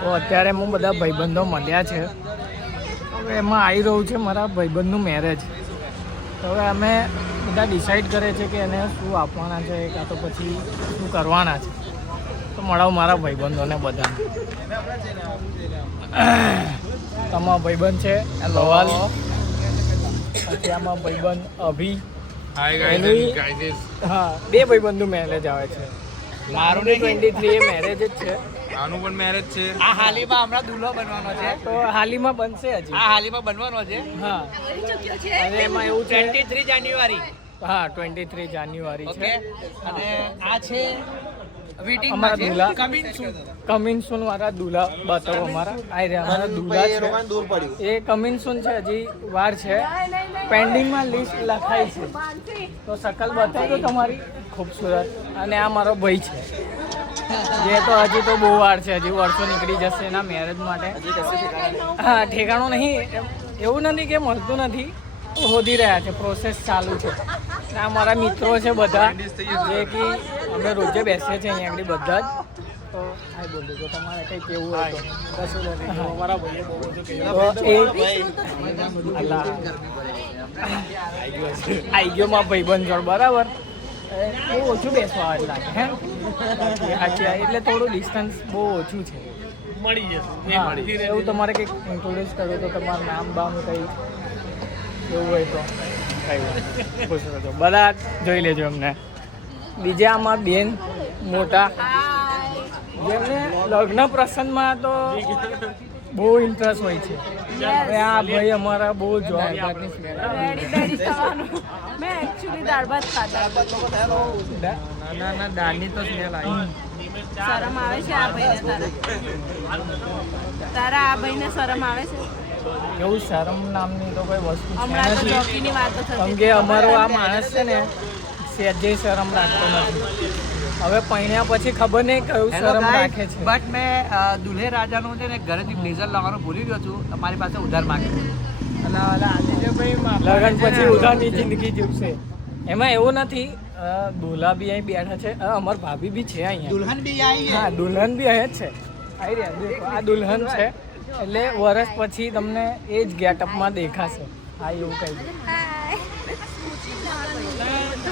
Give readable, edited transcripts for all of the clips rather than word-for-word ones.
તો અત્યારે હું બધા ભાઈબંધો મળ્યા છે. હવે એમાં આવી રહ્યું છે મારા ભાઈબંધનું મેરેજ. તો હવે અમે બધા ડિસાઈડ કરે છે કે એને શું આપવાના છે કાં તો પછી શું કરવાના છે. તો મળાવું મારા ભાઈબંધોને બધા. તમારા ભાઈબંધ છે લવાલ, પછી આમાં ભાઈબંધ અભી. હા, બે ભાઈબંધનું મેરેજ આવે છે. મારું 23 મેરેજ જ છે. આનું પણ મેરેજ છે. આ હાલીમાં હમણાં દુલ્હો બનવાનો છે. તો હાલીમાં બનશે હજી. આ હાલીમાં બનવાનો છે. હા, અને એમાં એવું છે 23 જાન્યુઆરી. હા, 23 જાન્યુઆરી છે. અને આ છે અમારા દુલ્હા કમિંગ સૂન વાળા દુલ્હા બતાવો. અમારા અમારા દુલ્હા છે એ કમિંગ સૂન છે. હજી વાર છે, પેન્ડિંગમાં લિસ્ટ લખાઈ છે. તો શકલ બતાવી દો તમારી ખૂબસૂરત. અને આ મારો ભાઈ છે જે તો હજી તો બહુ વાર છે, હજી વર્ષો નીકળી જશે એના મેરેજ માટે. હા, ઠેકાણું નહીં, એવું નથી કે મળતું નથી, શોધી રહ્યા છે, પ્રોસેસ ચાલુ છે. આ મારા મિત્રો છે બધા, જે કે અમે રોજે બેસીએ છીએ અહીંયા આગળ બધા જ. તો હા, બોલું તો તમારે કંઈ કેવું હોય તો અમારા ભાઈએ બહુ બધું આવી ગયો માં ભાઈબંધ જોડ બરાબર. બહુ ઓછું બેસવા આવે લાગે હે. એટલે થોડું ડિસ્ટન્સ બહુ ઓછું છે. મળી જશે. એવું તમારે કંઈક ઇન્ટ્રોડ્યુસ કરવું તો તમારું નામ બામ કંઈ એવું હોય તો ખુશ રહેજો. બધા જોઈ લેજો અમને. બીજા આમાં બેન મોટા, જેમને લગ્ન પ્રસંગમાં તો બહુ ઇન્ટરેસ્ટ હોય છે. હવે આ ભાઈ અમારા બહુ જોરદાર. ના દાળની તો સ્મેલ આવી. શરમ આવે છે આ ભાઈને? તારા આ ભાઈને શરમ આવે છે? એવું શરમ નામની તો કોઈ વસ્તુ છે હમણાં તો નથી. જોકીની વાતો થતી. કેમ કે અમારો આ માણસ છે ને સહેજે શરમ રાખતો નથી. હવે પૈણ્યા પછી ખબર નહીં કયું શરમ રાખે છે. બટ મેં દુલ્હે રાજાનું છે ને ઘરેથી બ્લેઝર લાવવાનું ભૂલી ગયો છું. તમારી પાસે ઉધાર માંગે. લગન પછી ઉધારની જિંદગી જીવશે. એમાં એવું નથી. દુલ્હા બી અહીં બેઠા છે, અમાર ભાભી બી છે અહીંયા. દુલ્હન બી આવી. હા, દુલ્હન બી અહીંયા જ છે. આવી રહ્યા દેખો, આ દુલ્હન છે. એટલે વર્ષ પછી તમને એ જ ગેટઅપમાં દેખાશે. હા, એવું કહી દો.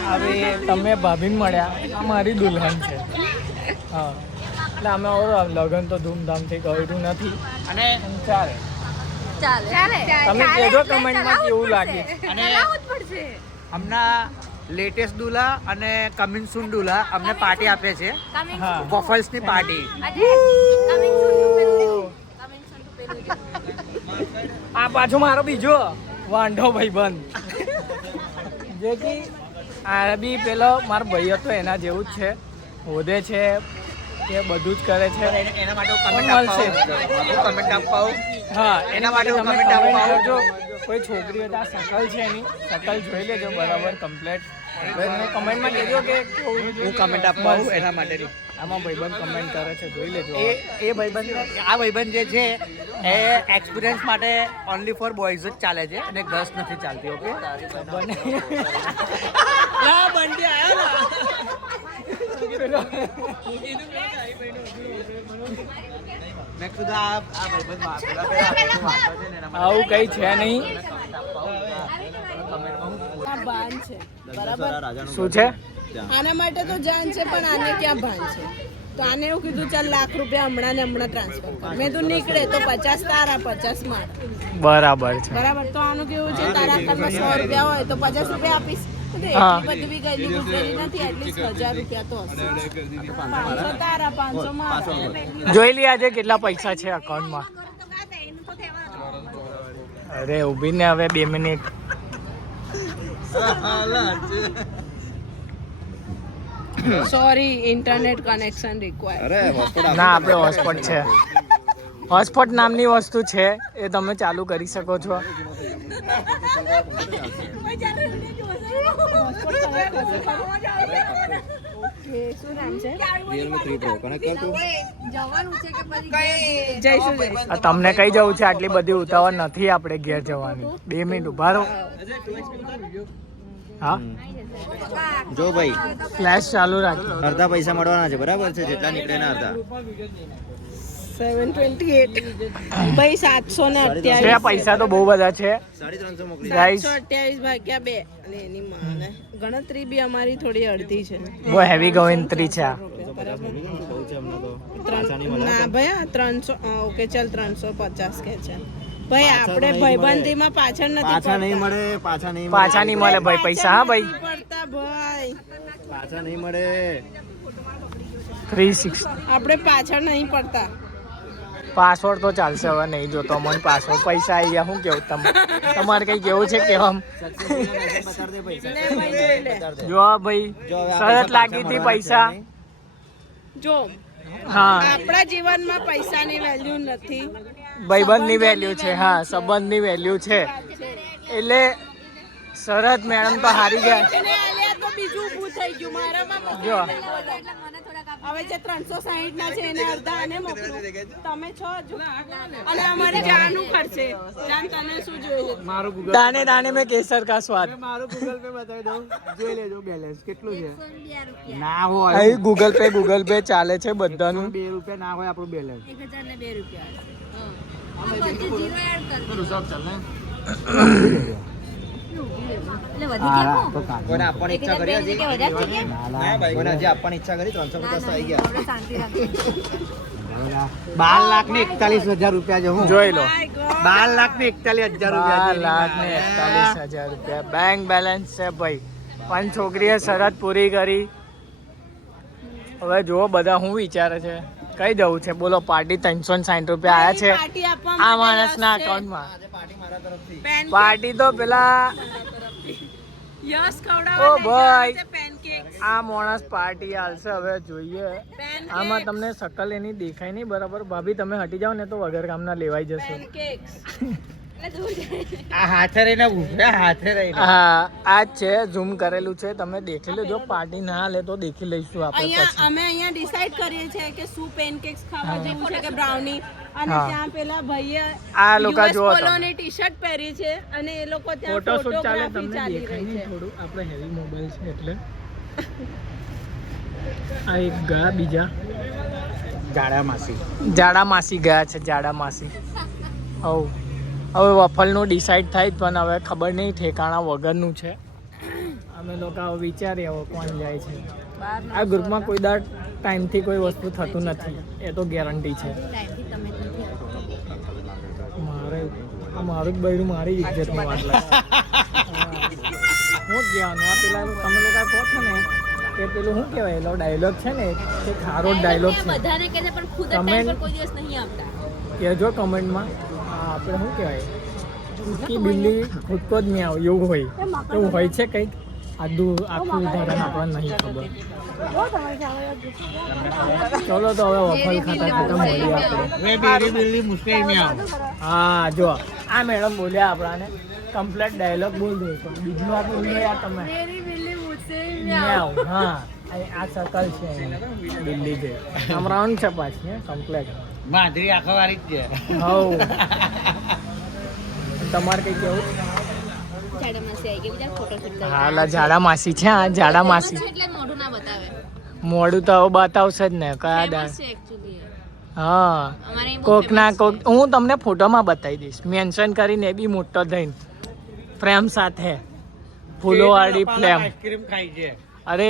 હવે તમે ભાભીને મળ્યા, આ મારી દુલ્હન છે. હા, એટલે અમે લગ્ન તો ધૂમધામથી કર્યું નથી. અને ચાલે. ચાલે. તમે કહેજો કમેન્ટમાં કેવું લાગે. અને હમણાં લેટેસ્ટ દુલ્હા અને કમિંગ સૂન દુલ્હા અમને પાર્ટી આપે છે. હા, વોફલ્સની પાર્ટી. આ પાછો મારો બીજો વાંઢો ભાઈબંધ, જે કે આ બી પેલો મારો ભાઈ હતો એના જેવું જ છે. હોદે છે કે બધું જ કરે છે. એના માટે હું પણ કમેન્ટ મળશે. આપવા. હા, એના માટે હું તમે comment comment આપવા. કરજો. કોઈ છોકરી હોય તો આ શકલ છે એની, શકલ જોઈ લેજો બરાબર કમ્પ્લેટ. કમેન્ટમાં કહેજો કે હું કમેન્ટ આપવા આવું એના માટે. આમાં ભાઈબંધ કમેન્ટ કરે છે, જોઈ લેજો. એ ભાઈબંધ, આ ભાઈબંધ જે છે એ એક્સપિરિયન્સ માટે ઓનલી ફોર બોયઝ જ ચાલે છે અને ગર્લ્સ નથી ચાલતી. ઓકે, મેં કીધું આ ભાઈબંધ આવું કઈ છે નહીં. આ ભાન છે બરાબર. શું છે? આના માટે તો જાન છે, પણ આને ક્યાં ભાન છે? તો આને એવું કીધું ચાલ લાખ રૂપિયા હમણાં ને હમણાં ટ્રાન્સફર કર. મેં તું નીકળે તો 50 તારા 50 મારા. બરાબર છે. બરાબર. તો આનું કેવું છે, તારા હાથમાં 100 રૂપિયા હોય તો 50 રૂપિયા આપીશ. હા. એટલી બધી બી ગયેલી ગુજરી નથી, એટલીસ્ટ 1000 રૂપિયા તો હશે. 500 તારા 500 મારા. જોઈ લે આજે કેટલા પૈસા છે અકાઉન્ટમાં. અરે ઊભી ને હવે 2 minute. Sorry, internet connection required. ના, આપણે હોટસ્પોટ છે. હોટસ્પોટ નામની વસ્તુ છે, એ તમે ચાલુ કરી શકો છો. શું નામ છે? Realme 3 Pro કનેક્ટ કર તું. જઈશું. આ તમને કઈ જવું છે? આટલી બધી ઉતાવળ નથી આપણે ઘેર જવાની. 2 મિનિટ ઉભા રહો. હા, જો ભાઈ, ફ્લેશ ચાલુ રાખ. અડધા પૈસા મળવાના છે બરાબર છે, જેટલા નીકળે એના અડધા. 728 ભાઈ 728 છે પૈસા તો બહુ બધા છે 728 ભાગ્યા 2 અને એની માને ગણતરી બી અમારી થોડી અડધી છે બહુ હેવી ગણતરી છે આ. ના ભાઈ આ 300 ઓકે ચાલ 350 કે છે ભાઈ આપણે ભાઈબંધીમાં પાછળ નથી પાછા નહીં મળે પાછા નહીં મળે ભાઈ પૈસા હા ભાઈ પડતા ભાઈ પાછા નહીં મળે 360 આપણે પાછળ નહીં પડતા પાસવર્ડ તો ચાલશે હવે નહીં જોતો મને પાસવર્ડ પૈસા આવી ગયા શું કેવું તમારે કઈ કેવું છે કે આમ લે ભાઈ જોઈ લે જો ભાઈ સરસ લાગી હતી પૈસા જો હા આપણા જીવનમાં પૈસાની વેલ્યુ નથી ભાઈબંધની વેલ્યુ છે હા સંબંધની વેલ્યુ છે એટલે શરત મેડમ તો હારી ગયા અને આલિયા તો બીજું ઊભું થઈ ગયું મારામાં જો હવે જે 360 ના છે એને અડધા અને મોકલો તમે છો જો અને અમારી જાનનું ખર્ચે જાન તને શું જોઈએ દાને દાને મેં કેસર કા સ્વાદ મારું ગૂગલ પે બતાવી દઉં જોઈ લેજો બેલેન્સ કેટલું છે ના હોય અહીં ગૂગલ પે ચાલે છે બધાનું 2 રૂપિયા ના હોય આપણું બેલેન્સ 1002 રૂપિયા કોઈને આપવાની ઈચ્છા કરી હજી કોઈને હજી આપવાની ઈચ્છા કરી 350 આવી ગયા 12 લાખ ને 41,000 રૂપિયા જો હું જોઈ લો 12 લાખ ને 41,000 રૂપિયા 12,41,000 રૂપિયા બેંક બેલેન્સ છે ભાઈ પણ છોકરીએ શરત પૂરી કરી હવે જુઓ બધા શું વિચારે છે કઈ જવું છે બોલો પાર્ટી 360 રૂપિયા આયા છે આ માણસના અકાઉન્ટમાં પાર્ટી મારા તરફથી પાર્ટી તો પેલા યસ ઓ ખવડાવવા ભાઈ પેનકેક્સ આ માણસ પાર્ટી આલશે હવે જોઈએ આમાં તમને શકલ એની દેખાય નહીં બરાબર ભાભી તમે હટી જાઓ ને તો વગર કામના લેવાઈ જશે પેનકેક્સ આ હાથે રહીને ઉભ્યા હાથે રહીને હા આ જ છે ઝૂમ કરેલું છે તમે દેખી લેજો પાર્ટી ના લે તો દેખી લઈશું આપણે પછી અમે અહીંયા ડિસાઈડ કરીએ છીએ કે શું પેનકેક્સ ખાવા જેવું છે કે બ્રાઉની અને હા. ત્યાં પેલા ભાઈએ આ લોકો જુઓ તમે. પોલોની ટી-શર્ટ પહેરી છે અને એ લોકો ત્યાં ફોટોશૂટ ચાલે ફોટોગ્રાફી તમને ચાલી દેખાય રહી નહીં છે થોડું આપણે હેવી મોબાઈલ છે એટલે આ એક ગયા બીજા જાડા માસી જાડા માસી ગયા છે જાડા માસી હવ હવે વફલનું ડિસાઈડ થાય પણ હવે ખબર નહીં ઠેકાણા વગરનું છે અમે લોકો હવે વિચારીએ હવે કોણ જાય છે આ ગ્રુપમાં કોઈ દાડ ટાઈમથી કોઈ વસ્તુ થતું નથી એ તો ગેરંટી છે મારે આ મારું જ બૈરું મારી ઇજ્જતની વાત લાગે હું જ કહેવાનું આ પેલા તમે લોકો કહો છો ને કે પેલું શું કહેવાય એલો ડાયલોગ છે ને એ ખારો ડાયલોગ છે બધાને કહે છે પણ ખુદ જ Comment- ટાઈમ પર કોઈ દિવસ નહીં આપતા કહેજો કમેન્ટમાં આપણે શું કહેવાય કે બિલ્લી ખુદ કો જ નહીં આવે એવું હોય એવું હોય છે કંઈક આખું ઉદાહરણ આપણને નહીં ખબર ચલો તો હવે વફલ ખાતા ખાતા મળીએ આપણે વે બેરી બિલ્લી મુશ્કેલ में आओ હા જો આ મેડમ બોલ્યા આપણાને કમ્પ્લીટ ડાયલોગ બોલ દો તો બીજું આ બોલ દો યાર તમે મ્યાઉ હા આ સકલ છે એની, બિલ્લી છે આમ રાઉન્ડ છે પાછી કમ્પ્લીટ માધરી આખો વારી જ છે હવ તમારે કઈ કેવું જાડા માસી આવી ગઈ બીજા ફોટોશૂટ કરી હા લા જાડા માસી છે આ જાડા માસી એટલે મોઢું ના બતાવે મોડું તો હવે બતાવશે જ ને કયા દાળ છે એકચ્યુઅલી હા અમારે કોક ના કોક હું તમને ફોટોમાં બતાવી દઈશ મેન્શન કરીને એ બી મોટો થઈને ફ્રેમ સાથે ફૂલોવાળી ફ્લેમ આઈસ્ક્રીમ ખાઈ છે અરે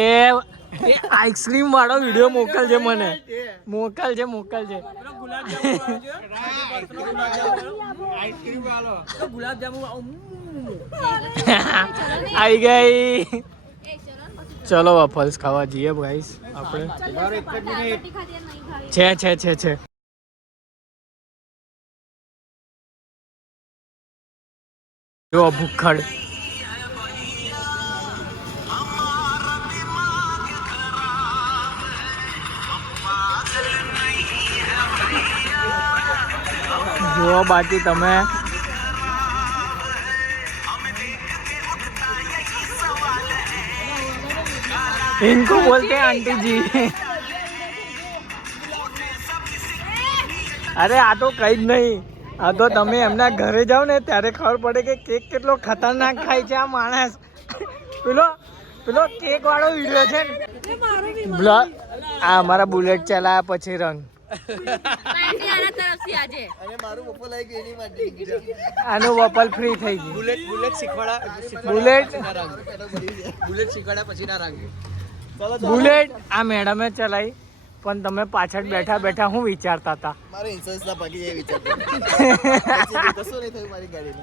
એ આઈસ્ક્રીમ વાળો વિડીયો મોકલજે મને મોકલજે આઈસ્ક્રીમ વાળો આવી ગઈ ચલો વફલ્સ ખાવા જઈએ ગાઈસ આપણે મારો એક જ મિનિટ છે જો ભૂખડ જુઓ બાકી તમે इनको बोलते हैं आंटी जी અરે આ તો કઈ જ નહીં આ તો તમે એમના ઘરે જાઓ ને ત્યારે ખબર પડે કે કેક કેટલો ખતરનાક ખાય છે આ માણસ પેલો કેક વાળો વિડીયો છે ને આ અમારા બુલેટ ચલાયા પછી રંગ પાર્ટી આના તરફથી આજે અને મારું બપોર લાગી ગયું એની માટે આનું વપલ ફ્રી થઈ ગયું. બુલેટ શીખવાડા બુલેટ પછી ના રાંગે. બુલેટ આ મેડમે ચલાવી, પણ તમે પાછળ બેઠા બેઠા હું વિચારતા હતા? મારો ઇન્સ્યોરન્સ ના પાકી જાય વિચારતો કશું નહીં થયું મારી ગાડીને.